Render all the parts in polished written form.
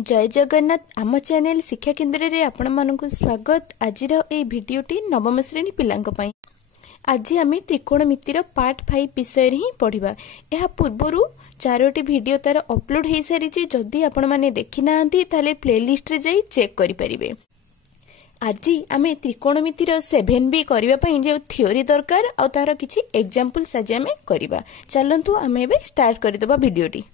जय जगन्नाथ आम चैनल शिक्षा केन्द्र रे आपण मानकु स्वागत। आज ए भिडियोटी नवम श्रेणी पिलांक पई। आज आम त्रिकोणमितिर पार्ट 5 विषय ही पढ़ा। यह पूर्व 4टी भिडियो तार अपलोड हो सारी। जदि आपण माने देखि नांती ताले प्लेलिस्ट रे जाई चेक करि परिबे। आज आम त्रिकोणमितिर 7B करबा पई जे थ्योरी दरकार आ तार किछि एग्जांपल्स आज आम करबा। चलंतु आम एबे स्टार्ट करि दबा भिडियोटी।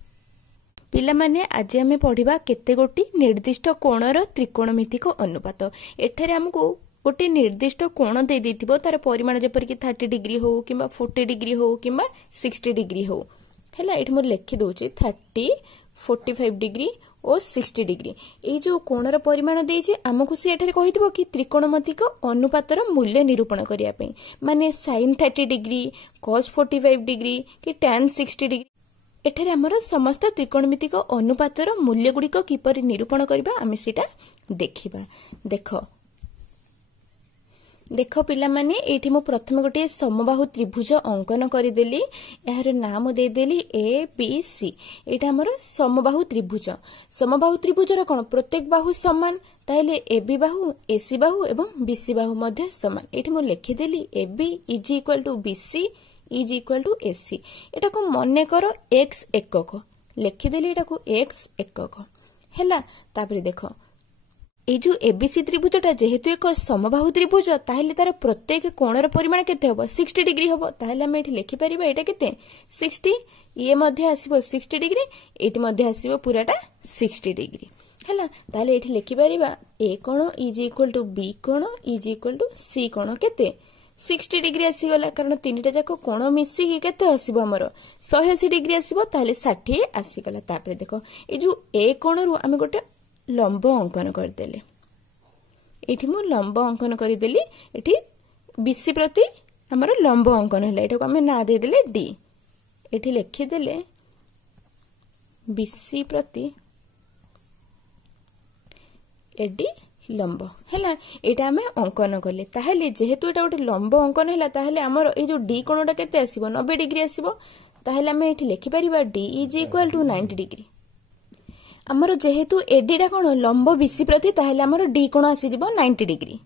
पिला माने आज आम पढ़ा केते गोटी निर्दिष्ट कोणर त्रिकोणमितिक अनुपात। एठारे हमकु गोटे निर्दिष्ट कोण दे देथिबो तार परिमाण जेपर कि 30 डिग्री हो किबा 40 डिग्री हो किबा 60 डिग्री हो। हैला एठ मोर लिखि दोछि 30 45 डिग्री और 60 डिग्री। ए जो कोणर परिमाण देछि हमकु से एठारे कहितबो कि त्रिकोणमितिक अनुपातर मूल्य निरूपण करिया पई। माने sin 30 डिग्री cos 45 डिग्री कि tan 60 डिग्री। एठारे हमर समस्त त्रिकोणमितिक अनुपातर मूल्य गुड़िक किपरि निरूपण करबा आमे सेटा देखिबा। देखो पिला माने एठी मो प्रथम गोटे समबाहु त्रिभुज अंकन करिदेली। यार नाम दे देली ए बी सी। एटा हमर समबाहु त्रिभुज। समबाहु त्रिभुजर कोन प्रत्येक बाहु समान ताइले ए बी बाहु ए सी बाहु एवं बी सी बाहु मध्ये समान। एठी मो लिखि देली A B is equal to B C is equal to AC. एटा को मने करो x एकक लिखिदेली। एटा को x एकक हैला। तापरे देखो ए जो एबीसी त्रिभुजटा जेहेतु एक समबाहु त्रिभुज ताहले तार प्रत्येक कोणर परिमाण केते होबो 60 डिग्री होबो। ताहले हम एठी लिखि परिबा एटा केते 60। ये मध्ये आसीबो 60 डिग्री एठी मध्ये आसीबो पुराटा 60 डिग्री हैला। ताहले एठी लिखि परिबा ए कोण इज इक्वल टू बी कोण इज इक्वल टू सी कोण केते 60 डिग्री आसीगला। कारण तीनटा जाक कोण मिसिकी केते आसीबो हमर 180 डिग्री आसीबो। ताहले 60 आसीगला। तापरे देखो ए जो ए कोण रु हम गोटे लंब अंकन कर देले। एठी मु लंब अंकन कर देली। एठी बीसी प्रति हमर लंब अंकन हला। एटा को हम ना दे देले डी। एठी लिखि देले बीसी प्रति एडी लंब हैला। एटा हमें अंकन कले। ताहले जेहेतु एटा गोटे लंब अंकन हैला ताहले हमर ए जो डी कोणटा केते आसीबो 90 डिग्री आसीबो। ताहले हम एठी लिखि परिबा D is equal to 90 degree. हमर जेहेतु एडी टा कोन लंब बीसी प्रति ताहले हमर डी कोण आसी जिवो 90 डिग्री।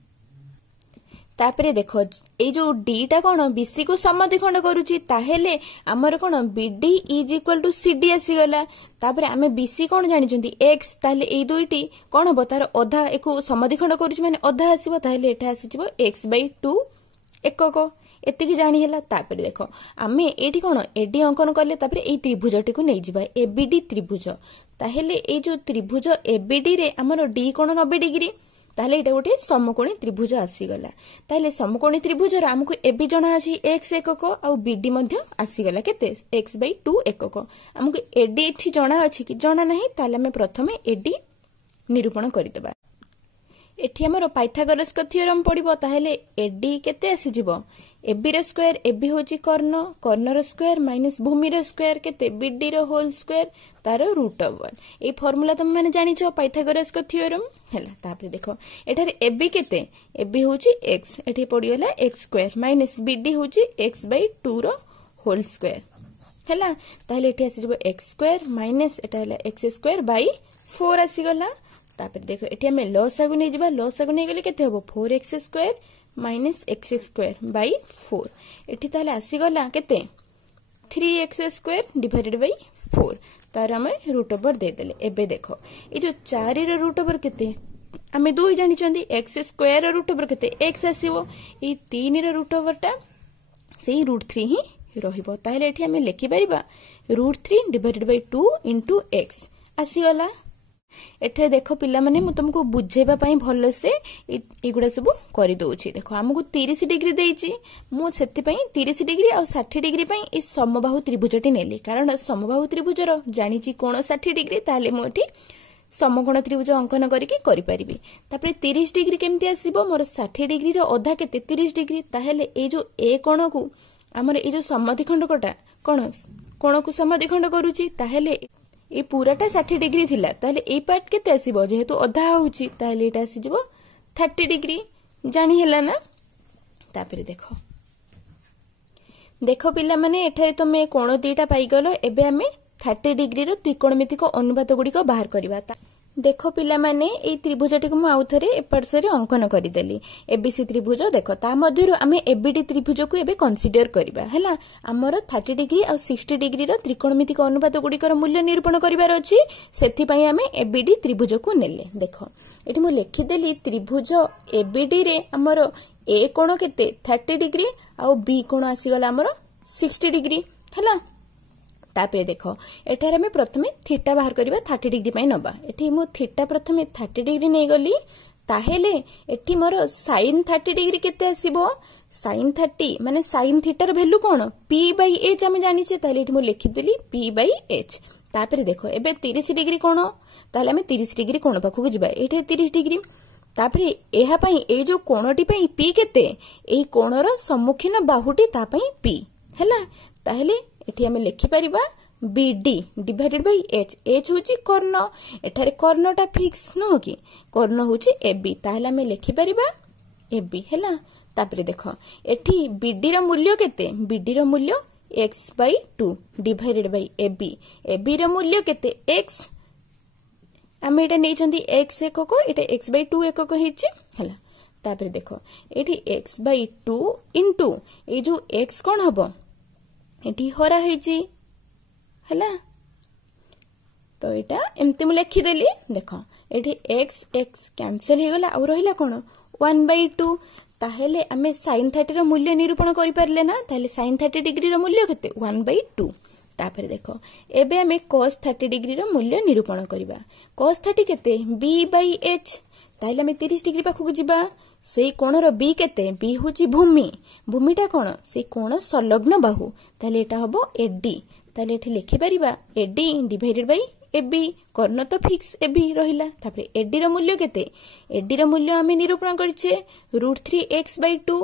तापरे देखो ए जो डी टा कोन बीसी को समद्विखंड करूची ताहेले हमर कोन BD is equal to CD आसी गला। तापरे हमें बीसी कोन जानि जंती x। ताहले ए दुईटी कोन हो तार आधा एको समद्विखंड करूची माने आधा आसीबो। ताहले एटा आसी जिवो x/2 एकक एतिकी जानि हैला। तापरे देखो आमे एठी कोन एडी अंकन करले तापरे ए त्रिभुजटी को नै जिबा एबीडी त्रिभुज। ताहेले ए जो त्रिभुज एबीडी रे हमर डी कोन 90 डिग्री ताहले एटा गोटे समकोणी त्रिभुज आसीगला। ताहले समकोणी त्रिभुजर हमकु एबी जणा अछि x एकक आ बीडी मध्ये आसीगला केते x/2 एकक। हमकु एडी एठी जणा अछि कि जणा नाही। ताहले हम प्रथमे एडी निरूपण करिदबा। एठी हमर पाइथागोरस का थ्योरम पडिबो। ताहले एडी केते आसी जिवो एबी रो स्क्वायर एबी होची कर्ण कर्णर स्क्वायर माइनस भूमिर स्क्वायर केते बीडी रो होल स्क्वायर तार √1। ए फार्मूला तुम माने जानि छ पाइथागोरस का थ्योरम हैला। तापर देखो एठारे एबी केते एबी होची x एठी पडी गला x स्क्वायर माइनस बीडी होची x/2 रो होल स्क्वायर हैला। ताहले एठी आसी जबो x स्क्वायर माइनस एटा हला x स्क्वायर बाय 4 आसी गला। तापर देखो एठी हमें लसागु नै जिबा। लसागु नै गेले केते होबो 4x square minus x square by 4। एठी ताहले आसी गला केते 3x स्क्वायर डिवाइडेड बाय 4 तार हमें √ओवर दे देले। एबे देखो ए जो 4 रो √ओवर केते हमें 2 जानि चंदी x स्क्वायर रो √ओवर केते x आसीबो। ए 3 रो √ओवर टा सेही √3 ही रहिबो। ताहले एठी हमें लिखि परिबा √3 डिवाइडेड बाय 2 इनटू x आसी गला। एठे देखो पिला माने मु तुमको बुझेबा पई भलो से एगुडा सब करि दोछि। देखो हमकु 30 डिग्री देइछि मु सेति पई 30 डिग्री आ 60 डिग्री पई ए समबाहु त्रिभुजटी नेली। कारण समबाहु त्रिभुजर जानिछि कोण 60 डिग्री ताले मु एठी समकोण त्रिभुज अंकन करिकि करि परिबी। तापरे 30 डिग्री केमति आसीबो मोर 60 डिग्री रो आधा केते 30 डिग्री। ताहेले ए जो ए कोण को हमर ए जो समद्विखंड कोटा कोण को समद्विखंड करूछि ताहेले ए पूराटा 60 डिग्री थिला। ताहले ए पार्ट केते आसीबो जेहेतु आधा होउची ताहले एटा आसी जिवो 30 डिग्री जानि हैला ना। तापरे देखो देखो पिला माने एठारे तमे कोण दीटा पाई गलो। एबे हमें 30 डिग्री रो त्रिकोणमितिक अनुपात गुडी को बाहर करबा। देख पिला माने ए त्रिभुजटी को आउ थे एपटसे अंकन करदेली एबीसी त्रिभुज देख ता मध्यरु आमे एबीडी त्रिभुज को एबे कंसीडर करबा हैला हमर 30 डिग्री और 60 डिग्री रो त्रिकोणमितिक अनुपात गुड़िकर मूल्य निरूपण करिवार अछि सेथि पई आमे एबीडी त्रिभुज को नेले देख एठी मु लिखिदेली त्रिभुज एबीडी रे हमर ए कोण केते 30 डिग्री और बी कोण आसी गला हमर 60 डिग्री हैला तापरे देख एठार आम प्रथमे थीटा बाहर करबा 30 डिग्री पई नबा एठी मु थीटा प्रथमे 30 डिग्री नै गली ताहेले एठी मोर sin 30 डिग्री केते आसीबो sin 30 माने sin थीटा रो वैल्यू कोन p/h हम जानि छे ताले एठी मु लिखि देली p/h तापरे देखो एबे 30 डिग्री कोन ताले हम 30 डिग्री कोन पाखु जिबा एठी 30 डिग्री तापरे एहा पई ए जो कोणटी पई p केते एही कोणर सम्मुखीन बाहुटी ता पई p हैला ताहेले एठी हम लिखि परिबा BD divided by H H होची कर्ण एठारे कर्णटा फिक्स न कि कर्ण होची AB ताहले हम लिखि परिबा AB हैला तापरे देखो एठी BD रो मूल्य केते BD रो मूल्य x/2 divided by AB AB रो मूल्य केते x हम एटा नै चंदी x एकक एटा x/2 एकक हेची हैला तापरे देखो एठी x/2 इनटू ए जो x कोन हबो एठी हरा हेची हैला तो एटा एमती मु लिखि देली देखो एठी x x कैंसिल हे गला और रहिला कोन 1/2 ताहेले हमें sin 30 रो मूल्य निरूपण करि परले ना ताहेले sin 30 डिग्री रो मूल्य केते 1/2 तापर देखो एबे हमें cos 30 डिग्री रो मूल्य निरूपण करिबा cos 30 केते b/h ताहेले हमें 30 डिग्री पाखु जिबा सेई कोणर बी केते बी होची भूमि भूमिटा कोण सेई कोण संलग्न बाहु ताले एटा हबो एडी ताले एठी लिखि परिबा एडी डिवाइडेड बाय एबी कर्ण तो फिक्स एबी रहिला तापरे एडी रो मूल्य केते एडी रो मूल्य हमें निरूपण करछे √3x/2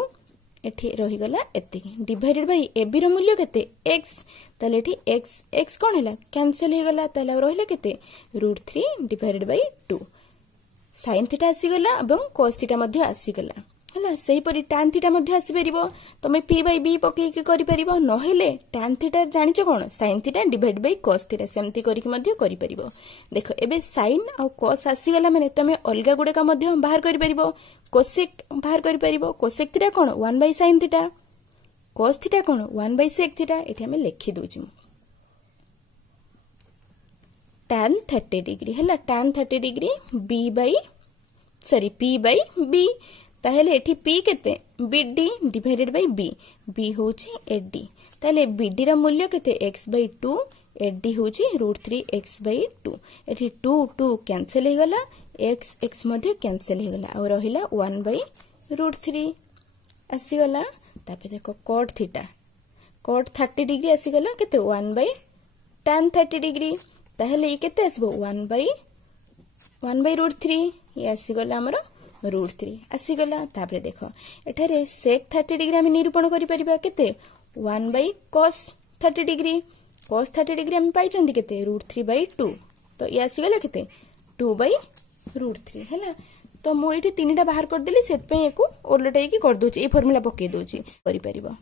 एठी रहि गला एति डिवाइडेड बाय एबी रो मूल्य केते x ताले एठी x x कोन हैला कैंसिल हे गला ताले रहिला केते √3 डिवाइडेड बाय 2 sin थीटा आसी गला एवं cos थीटा मध्ये आसी गला हला सेही परि tan थीटा मध्ये आसी परिबो तमे p/b पके के करि परिबो न हेले tan थीटा जानि छ कोन sin theta divide by cos theta सेमति करि के मध्ये करि परिबो देखो एबे sin आ cos आसी गला माने तमे अलगा गुडे का मध्ये बाहर करि परिबो cosec बाहर करि परिबो cosec थीटा कोन 1/sin थीटा cos थीटा कोन 1/sec थीटा एठी हमें लिखि दोछि tan 30 डिग्री हैला tan 30 डिग्री p/b ताहेले एठी p केते BD divided by b b होची AD ताहेले BD रा मूल्य केते x/2 AD होची √3x/2 एठी 2 कैंसिल हे गला x x मध्ये कैंसिल हे गला और रहिला 1/√3 आसी गला तापे देखो cot थीटा cot 30 डिग्री आसी गला केते 1/tan 30 डिग्री ताहेले ई केते आसीबो 1/√3 ये आसी गला हमर √3 आसी गला तापरे देखो एठारे sec 30 डिग्री हम निरूपण करि परिबा केते 1/cos 30 डिग्री cos 30 डिग्री हम पाइ चंदी केते √3/2 तो ये आसी गला केते 2/√3 हैला तो मु एठी तीनटा बाहर कर देली सेत पे एको ओलटाई की कर दोची ए फार्मूला पके दोची करि परिबो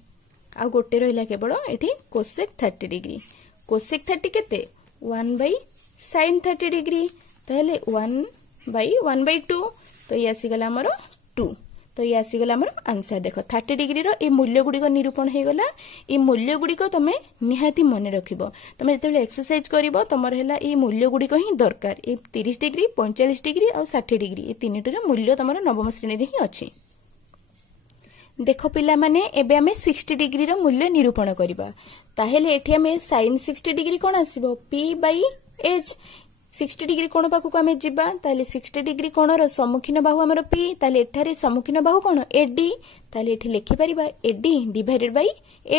आ गोटे रहिला केवल एठी cosec 30 डिग्री cosec 30 केते 1/sin 30 डिग्री ताहले 1/1/2 तो ये आसी गला हमर 2 तो ये आसी गला हमर आंसर देखो 30 डिग्री रो ए मूल्य गुडी को निरूपण हे गला ए मूल्य गुडी को तमे निहाती मन रखिबो तमे जते एक्सरसाइज करिवो तमर हैला ए मूल्य गुडी को ही दरकार ए 30 डिग्री 45 डिग्री और 60 डिग्री ए तीनटर मूल्य तमर नवम श्रेणी रे ही अछि देखो पिला माने एबे हमें 60 डिग्री रो मूल्य निरूपण करिबा ताहेले एठी हमें sin 60 डिग्री कोन आसीबो p/h 60 डिग्री कोण पाखु को हमें जिबा ताले 60 डिग्री कोणर सम्मुखीन बाहु हमर p ताले एठारे सम्मुखीन बाहु कोण AD ताले एठी लिखि परिबा AD divided by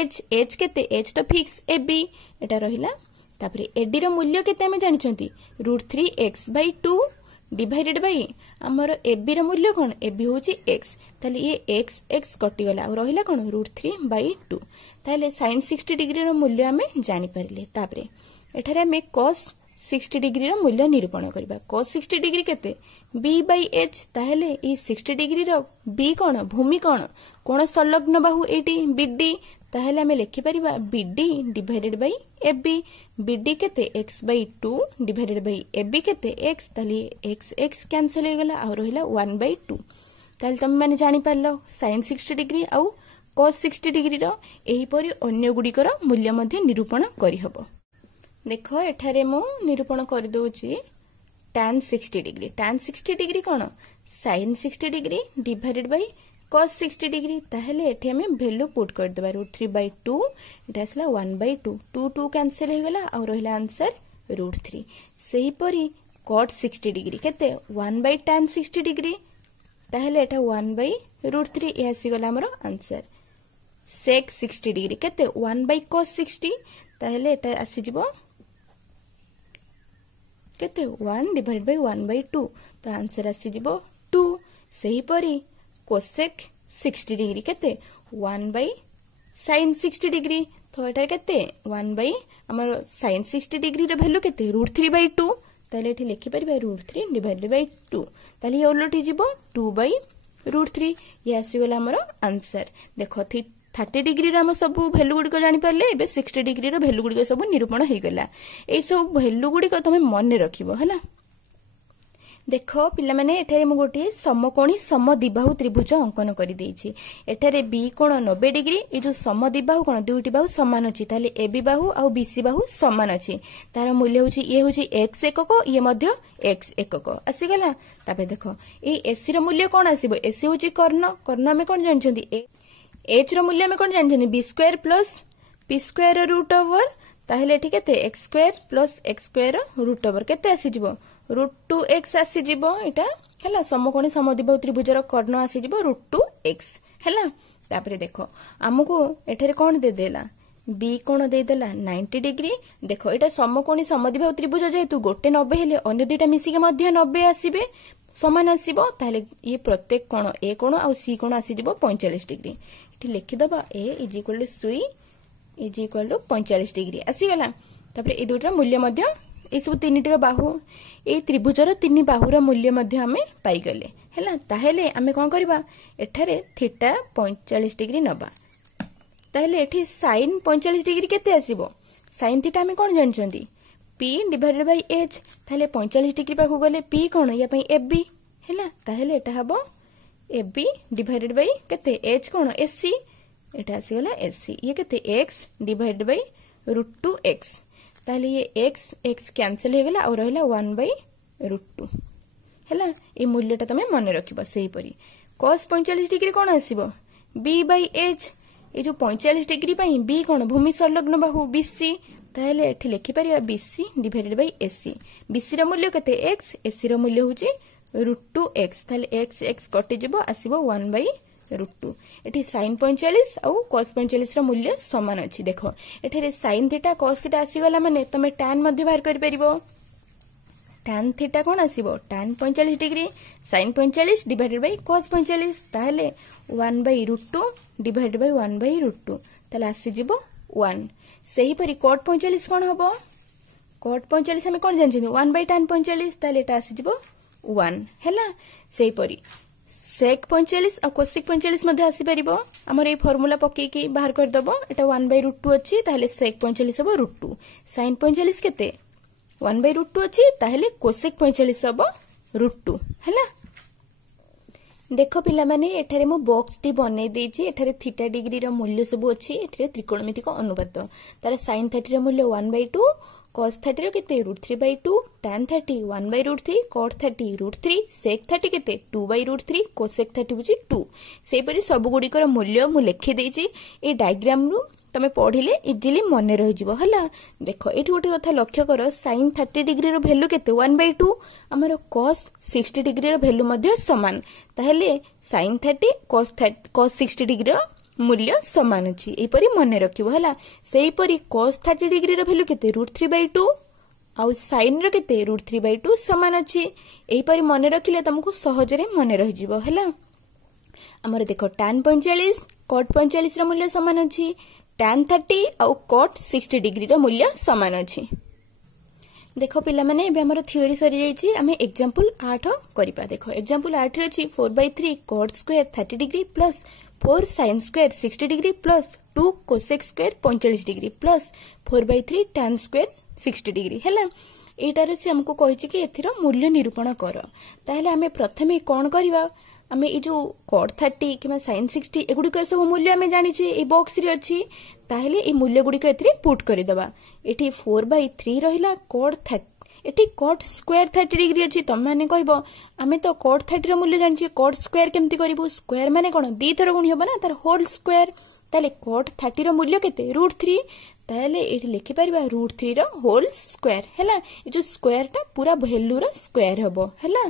h h केते h तो फिक्स AB एटा रहिला तापरे AD रो मूल्य केते हमें जानि छंती √3x/2 डिवाइडेड बाय हमर AB रो मूल्य कोण AB होची x ताले ये x x कटि गला और रहिला कोण √3/2 ताले sin 60 डिग्री रो मूल्य हमें जानि परिले तापरे एठारे हमें cos 60 डिग्री रो मूल्य निरूपण करबा cos 60 डिग्री केते b/h ताहेले ई 60 डिग्री रो b कोन भूमि कोन संलग्न बाहु एटी BD ताहले आमे लिखि परिबा BD divided by AB BD केते x by 2 divided by AB केते x ताली x x कैंसिल हो गला आ रहिला 1 by 2 ताले तुम माने जानि पारलो sin 60 डिग्री आ cos 60 डिग्री रो एही परि अन्य गुडिकर मूल्य मध्ये निरूपण करि हबो। देखो एठारे मु निरूपण कर दोची tan 60 degree cone sin 60 degree divided by cos 60 degree ताहले एठी हमें वैल्यू पुट कर देबा √3/2 एटा असला 1/2 2 2 कैंसिल हो गला और रहला आंसर √3 सही परी cot 60 डिग्री केते 1/tan 60 डिग्री ताहले एटा 1/√3 ए आसी गला हमरो आंसर sec 60 डिग्री केते 1/cos 60 ताहले एटा आसी जिवो केते 1 डिवाइडेड बाय 1/2 तो आंसर आसी जिवो 2 सही परी cosec 60 डिग्री केते 1/sin 60 डिग्री तो एटा केते 1/ हमर sin 60 डिग्री रो वैल्यू केते √3/2 ताले एठी लिखि परिबा √3 डिवाइडेड बाय 2 ताले ये उलटी जिवो 2/√3 ये आसी गला हमर आंसर। देखो 30 डिग्री रो हम सब वैल्यू गुडी को जानि परले एबे 60 डिग्री रो वैल्यू गुडी को सब निरूपण हे गला ए सब वैल्यू गुडी को तमे मन रखिबो हला। देखो पिला माने एठारे मु गोटे समकोणी समद्विबाहु त्रिभुज अंकन करि देछि एठारे बी कोण 90 डिग्री ए जो समद्विबाहु कोण दुईटी बाहु समान अछि ताले AB बाहु आ BC बाहु समान अछि तार मूल्य होछि ये होछि x एकक ये मध्य x एकक आसी गला। ताबे देखो ए AC रो मूल्य कोण आसीबो AC होछि कर्ण में कोण जानछंती h रो मूल्य में कोण जानछंती b² plus p² root over ताहले ठीक है x² रूट ओवर केते आसी जिवो √2x आसी जिवो एटा हला समकोणी समद्विबाहु त्रिभुजर कर्ण आसी जिवो √2x हला। तापरे देखो हमको एठारे कोन दे देला b कोन दे देला 90 डिग्री देखो एटा समकोणी समद्विबाहु त्रिभुज जेतु गोटे 90 हेले अन्य दुईटा मिसी के मध्य 90 आसीबे समान आसीबो ताहले ये प्रत्येक कोण a कोण आ c कोण आसी जिवो 45 डिग्री एठी लिखि दबा a = c = 45 डिग्री आसी गला। तापरे ए दुईटा मूल्य मध्य ए सब तीनटीर बाहु ए त्रिभुजर तीन बाहुर मूल्य मध्य आमे पाई गले हैला ताहेले आमे कोन करबा एठारे थीटा 45 डिग्री नबा ताहेले एठी sin 45 डिग्री केते आसीबो sin थीटा आमे कोन जानचंती p डिवाइडेड बाय h ताहेले 45 डिग्री पाखु गले p कोन या पई ab हैला ताहेले एटा हबो ab डिवाइडेड बाय केते h कोन ac एटा आसी गला ac ये केते x डिवाइडेड बाय √2x ताले ये x कैंसिल हो गला और रहला 1/√2 हैला ए मूल्यटा तमे मन रखिबो सेही परी cos 45 डिग्री कोन आसीबो b/h ए जो 45 डिग्री पई b कोन भूमि संलग्न बाहु BC ताले एठी लिखि परिबा BC divided by AC BC रो मूल्य केते x AC रो मूल्य होची √2x ताले x कटि जिवो आसीबो 1/√2 एठी sin 45 और cos 45 रो मूल्य समान अछि। देखो एठारे sin थीटा cos थीटा आसी गला माने तमे tan मध्ये बाहर करि परिबो tan थीटा कोन आसीबो tan 45 degree sin 45 divided by cos 45 ताहले 1/√2 डिवाइडेड बाय 1/√2 ताले आसी जिवो 1 सेही परी cot 45 कोन हबो cot 45 हम कोन जानछि 1/tan 45 ताले एटा आसी जिवो 1 हैला सेही परी sec 45 और cosec 45 मध्ये आसी परिबो हमर ए फार्मूला पक्के की बाहर कर दबो एटा 1/√2 अछि ताहले sec 45 हबो √2 sin 45 केते 1/√2 अछि ताहले cosec 45 हबो √2 हैला। देखो पिला माने एठारे मो बॉक्स टी बनै देछि एठारे थीटा डिग्री रो मूल्य सब अछि एठारे त्रिकोणमितिक अनुपात तारे sin 30 रो मूल्य 1/2 cos 30 रो केते √3/2 tan 30 1/√3 cot 30 √3 sec 30 केते 2/√3 cosec 30 बुझी 2 सेही परी सब गुडी कर मूल्य मु लिखि देछि ए डायग्राम रु तमे पढिले इजीली मन रहि जिवो हला। देखो एठी गोटे कथा लक्ष्य करो sin 30 डिग्री रो वैल्यू केते 1/2 हमर cos 60 डिग्री रो वैल्यू मध्ये समान ताहेले sin 30 cos 60 डिग्री रो मूल्य समान अछि एही परी मन रखिबो हला। सेही परी cos 30 डिग्री रो वैल्यू केते √3/2 आउ sin रो केते √3/2 समान अछि एही परी मन रखिले तुमको सहजरे मन रहि जिवो हला। हमर देखो tan 45 cot 45 रो मूल्य समान अछि tan 30 आउ cot 60 डिग्री रो मूल्य समान अछि। देखो पिला माने एबे हमर थ्योरी सरी जाईची आमे एग्जांपल 8 करिपा। देखो एग्जांपल 8 रे अछि 4/3 cot square 30 degree plus 4 sin square 60 degree plus 2 cosec square 45 degree plus 4/3 tan square 60 degree है। एटार से हमको कही कि एथिर मूल्य निरूपण कर। ताहले आमे प्रथमे कौन करवा, आमे ए जो cot 30 कि sin 60 एगुड़िक सब मूल्य आमे जानिछे ए बॉक्स रे अछि। ताहले ए मूल्य गुड़िक एथिरे पुट करदेवा। एठी 4/3 रहिला cot 30, एठी cot स्क्वायर 30 डिग्री अछि। तम माने कहबो आमे तो cot 30 रो मूल्य जानिछे, cot स्क्वायर केमती करिवो, स्क्वायर माने कोन दी थर गुणी होबा ना तार होल स्क्वायर। ताहले cot 30 रो मूल्य केते √3। ताहले एठी लिखि परिबा √3 रो होल स्क्वायर हैला। ए जो स्क्वायर टा पूरा वैल्यू रो स्क्वायर हबो हैला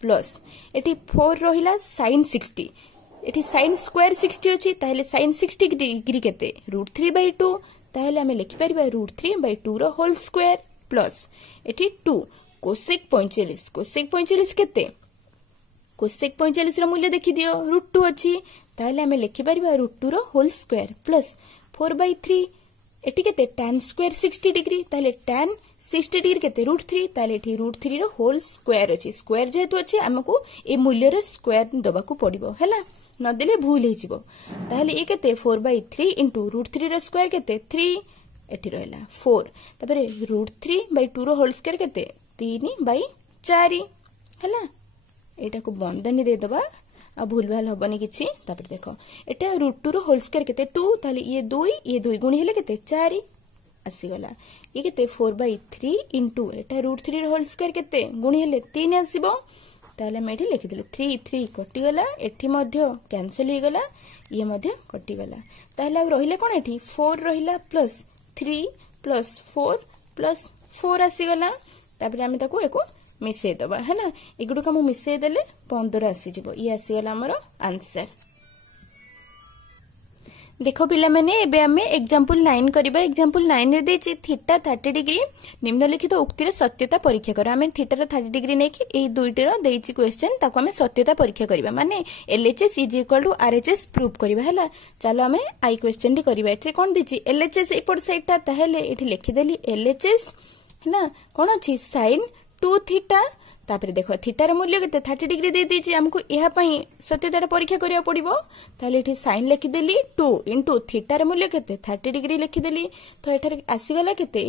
प्लस एठी 4 रहिला sin 60, एठी sin स्क्वायर 60 अछि। ताहले sin 60 डिग्री केते √3/2। ताहले हमें लिखि परिबा √3/2 रो होल स्क्वायर प्लस एठी 2 कोसेक 45, कोसेक 45 केते, कोसेक 45 रो मूल्य देखि दियो √2 अछि। ताहले हमें लिखि परिबा √2 रो होल स्क्वायर प्लस 4/3 एटी केते tan स्क्वायर 60 डिग्री। ताहले tan 60 डिग्री केते √3। ताहले एठी √3 रो होल स्क्वायर अछि। स्क्वायर जेहेतु अछि हमको ए मूल्य रो स्क्वायर दबाकू पड़िबो हैला, न देले भूल हे जिवो। ताहले ए केते 4/3 इनटू √3 रो स्क्वायर केते 3, एठी रहला 4, तापरे √3/2 रो होल स्क्वायर केते 3/4 हैला। एटा को बंधनी दे दबा आ भूल भाल हबनी किछि। तापर देखो एटा √2 रो होल स्क्वायर केते 2, ताले ये 2 गुणी हेले केते 4 आसी गला। ये केते 4/3 इनटू एटा √3 रो होल स्क्वायर केते गुणी हेले 3 आसीबो। ताले हम एठी लिखि देले 3 कटि गला, एठी मध्य कैंसिल हे गला, ये मध्य कटि गला। ताले अब रहिले कोन एठी 4 रहिला प्लस 3 प्लस 4 प्लस 4 आसी गला। तापर हम ताको एको मिसे दबा है ना, एगुड़ को मिसे देले 15 आसीज। ये आसीगला आमर आंसर। देखो पिला मैंने एबे आमे एग्जांपल 9 करबा। एग्जांपल 9 रे देछि थीटा 30 डिग्री निम्नलिखित उक्तिर सत्यता परीक्षा कर। आमे थीटा रो 30 डिग्री नै कि एई दुईटी रो देछि क्वेश्चन, ताको आमे सत्यता परीक्षा करबा माने LHS = RHS प्रूव करबा हैला। चलो आमे आई क्वेश्चन डी करबा। एठी कोन देछि LHS एपड साइडटा, ताहेले एठी लिखि देली LHS है ना, कोन अछि sin 2 थीटा। तापर देखो थीटा रो मूल्य केते 30 डिग्री दे देछि, हमको एहा पई सत्यतार परीक्षा करिया पड़िबो। ताले एठी sin लिखि देली 2 इनटू थीटा रो मूल्य केते 30 डिग्री लिखि देली। तो एठार आसी गला केते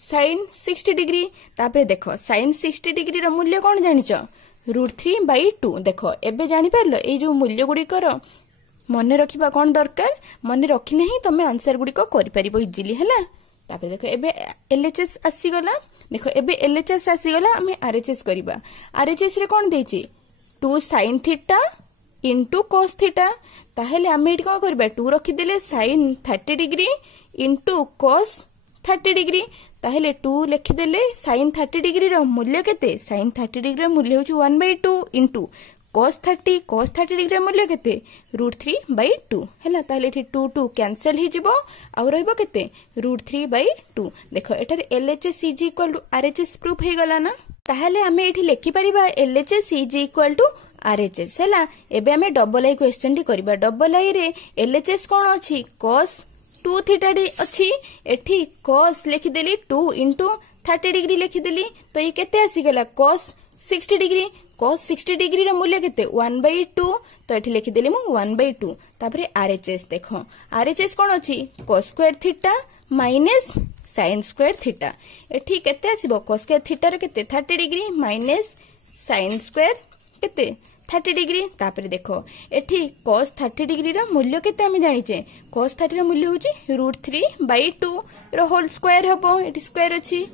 sin 60 डिग्री। तापर देखो sin 60 डिग्री रो मूल्य कोन जानिचो √3/2। देखो एबे जानि परलो ए जो मूल्य गुडी कर मने रखिबा कोन दरकार, मने रखिले ही तमे आंसर गुडी को करि परिबो इजीली हैला। तापर देखो एबे LHS आसी गला। देखो एबे LHS आसी गला, हमें RHS करबा। RHS रे कोन देछि 2 sin theta into cos theta. ताहेले हमें एठी कोन करबा 2 रखि देले sin 30 degree into cos 30 degree. ताहेले 2 लिखि देले sin 30 डिग्री रो मूल्य केते, sin 30 डिग्री रो मूल्य होची 1/2 इनटू cos 30 डिग्री रो मूल्य केते √3/2 हैला। ताहेले एठी 2 कैंसिल हि जिवो आ रहइबो केते √3/2। देखो एठार LHS = RHS प्रूफ हे गला ना। ताहेले हमें एठी लिखि परिबा LHS = RHS हैला। एबे हमें डबल आई क्वेश्चन डी करबा। डबल आई रे LHS कोन अछि cos 2 थीटा डी अछि। एठी cos लिखि देली 2 इनटू 30 डिग्री लिखि देली। तो ये केते आसी गला cos 60 डिग्री। cos 60 डिग्री रो मूल्य केते 1/2। तो एठी लिखि देली मु 1/2। तापरे RHS देखो RHS कोन अछि cos square theta minus sin square theta. एठी केते आसीबो cos स्क्वायर थीटा रो केते 30 डिग्री माइनस sin स्क्वायर केते 30 डिग्री। तापरे देखो एठी cos 30 डिग्री रो मूल्य केते हम जानिचे, cos 30 रो मूल्य होची √3/2 रो होल स्क्वायर हबो। एठी स्क्वायर अछि,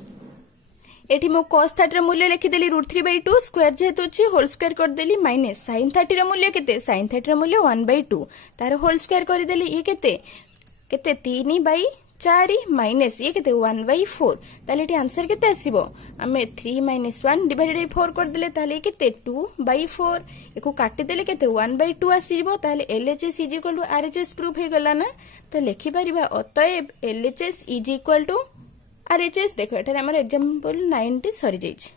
एठी मो cos 30 रो मूल्य लिखि देली √3/2, स्क्वायर जेहेतु अछि होल स्क्वायर कर देली माइनस sin 30 रो मूल्य केते, sin 30 रो मूल्य 1/2 तार होल स्क्वायर कर देली। ये केते 3/4 माइनस ये केते 1/4। ताले एठी आंसर केते आसीबो, हमें 3 - 1 डिवाइडेड बाय 4 कर देले। ताले केते 2/4 एको काटि देले केते 1/2 आसीबो। ताले LHS = RHS प्रूफ हे गला ना। तो लिखि परिबा अतएव LHS = RHS। देखो एठारे हमर एग्जांपल 9 सरी जाइछ।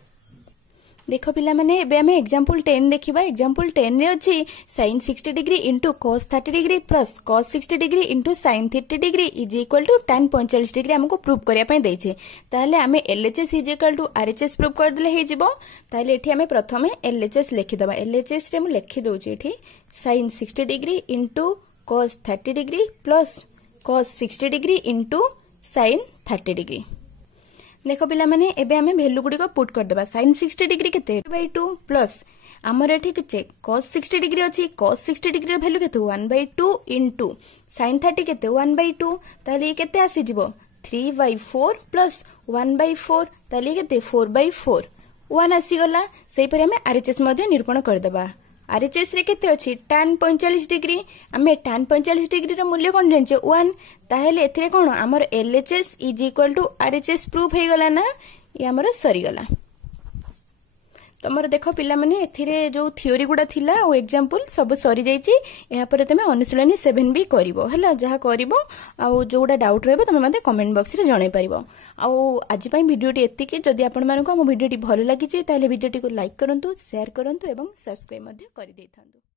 देखो पिला माने एबे हमें एग्जांपल 10 देखिबा। एग्जांपल 10 रे अछि sin 60 degree into cos 30 degree plus cos 60 degree into sin 30 degree = tan 45 degree हमको प्रूव करिया पय दैछे। ताले हमें LHS = RHS प्रूव कर देले हे जिवो। ताले एठी हमें प्रथमे LHS लिखि दबा। LHS रे मु लिखि दोछि एठी sin 60 degree into cos 30 degree plus cos 60 degree into sin 30 degree. देख पिला माने एबे आमे वैल्यू गुडी को पुट कर देबा। sin 60 डिग्री केते 2 प्लस हमर एठी केते cos 60 डिग्री अछि, cos 60 डिग्री रो वैल्यू केते 1/2 इंटू sin 30 केते 1/2, ताले ये केते आसी जिवो 3/4 प्लस 1/4, ताले केते 4/4 1 आसी गला। सेही परे हमें आरएचएस मध्ये निरूपण कर देबा। आरएचएस रे केते अछि tan 45 डिग्री, हमें tan 45 डिग्री रो मूल्य कोन जानचे 1, ताहेले एथिरे कोन हमर LHS is equal to RHS proof हे गला ना, ये हमर सरी गला। तमर देखो पिला माने एथिरे जो थ्योरी गुडा थिला ओ एग्जांपल सब सरी जाईची। एहा परे तमे अनुशीलनी 7 भी करिवो हला, जहा करिवो आ जोडा डाउट रहबो तमे मते कमेंट बॉक्स रे जणाई परिवो। आ आज पई वीडियोटी एतिकी। जदि आपण मानको हम वीडियोटी भलो लागिची ताले वीडियोटी को लाइक करंतु, शेयर करंतु एवं सब्सक्राइब मध्ये करि दैथांतु।